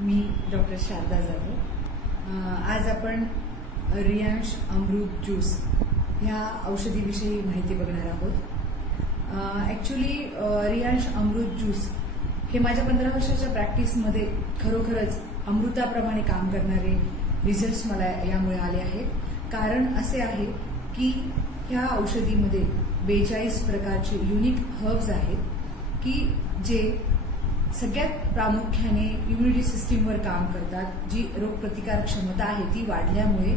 मी doctor Sharada Jadhav. आज आपण रियांश अमृत juice ह्या औषधीविषयी माहिती बघणार आहोत. ॲक्च्युली रियांश अमृत ज्यूस हे माझ्या पंधरा वर्षाच्या प्रॅक्टिसमध्ये खरोखरच अमृताप्रमाणे काम करणारे रिझल्ट्स मला यामुळे आले आहेत. कारण असे आहे की ह्या औषधीमध्ये बेचाळीस प्रकारचे युनिक हर्ब्स आहेत की जे सगळ्यात प्रामुख्याने इम्युनिटी सिस्टीमवर काम करतात जी रोगप्रतिकारक क्षमता आहे ती वाढल्यामुळे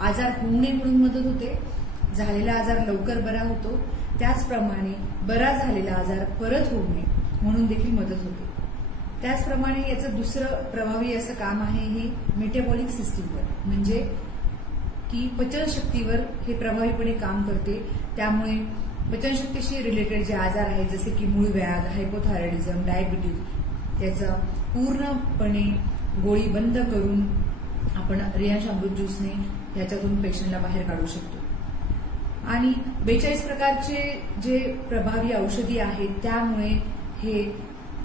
आजार होऊ नये म्हणून मदत होते. झालेला आजार लवकर बरा होतो. त्याचप्रमाणे बरा झालेला आजार परत होऊ नये म्हणून देखील मदत होते. त्याचप्रमाणे याचं दुसरं प्रभावी असं काम आहे हे मेटाबॉलिक सिस्टीमवर म्हणजे की पचनशक्तीवर हे प्रभावीपणे काम करते. त्यामुळे पचनशक्तीशी रिलेटेड जे आजार आहेत जसे की मूळव्याध हायपोथायरॉइडिझम डायबिटीज याचा पूर्णपणे गोळी बंद करून आपण रियांश अमृत ज्यूसने याच्यातून पेशंटला बाहेर काढू शकतो. आणि बेचाळीस प्रकारचे जे प्रभावी औषधी आहेत त्यामुळे हे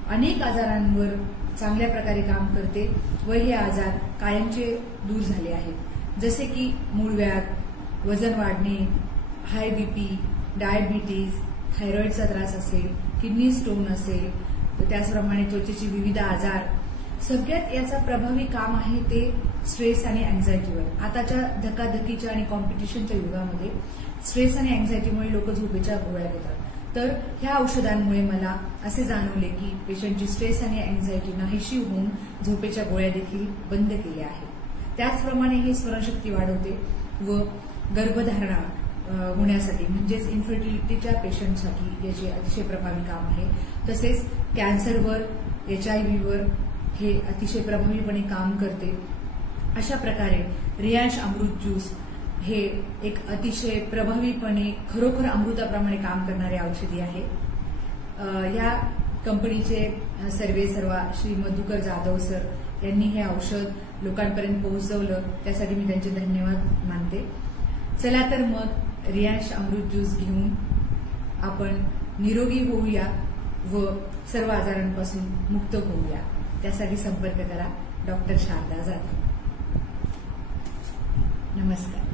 अनेक आजारांवर चांगल्या प्रकारे काम करते व हे आजार कायमचे दूर झाले आहेत. जसे की मूळव्याध वजन वाढणे हाय बीपी डायबिटीज थायरॉइडचा त्रास असेल किडनी स्टोन असेल तर त्याचप्रमाणे त्वचेचे विविध आजार. सगळ्यात याचा प्रभावी काम आहे ते स्ट्रेस आणि अँझायटीवर आताच्या धकाधकीच्या आणि कॉम्पिटिशनच्या युगामध्ये स्ट्रेस आणि अँझायटीमुळे लोक झोपेच्या गोळ्या घेतात. तर ह्या औषधांमुळे मला असे जाणवले की पेशंटची स्ट्रेस आणि अँझायटी नाहीशी होऊन झोपेच्या गोळ्या देखील बंद केल्या आहेत. त्याचप्रमाणे हे स्मरणशक्ती वाढवते व गर्भधारणा होण्यासाठी म्हणजेच इन्फर्टिलिटीच्या पेशंटसाठी याचे अतिशय प्रभावी काम आहे. तसेच कॅन्सरवर एच आय व्हीवर हे अतिशय प्रभावीपणे काम करते. अशा प्रकारे रियांश अमृत ज्यूस हे एक अतिशय प्रभावीपणे खरोखर अमृताप्रमाणे काम करणारे औषधी आहे. या कंपनीचे सर्वे सर्वा श्री मधुकर जाधव सर यांनी हे औषध लोकांपर्यंत पोहोचवलं. त्यासाठी मी त्यांचे धन्यवाद मानते. चला तर मग रियाश अमृत ज्यूस घेऊन आपण निरोगी होऊया व सर्व आजारांपासून मुक्त होऊया. त्यासाठी संपर्क करा. डॉक्टर शारदा जाधव. नमस्कार.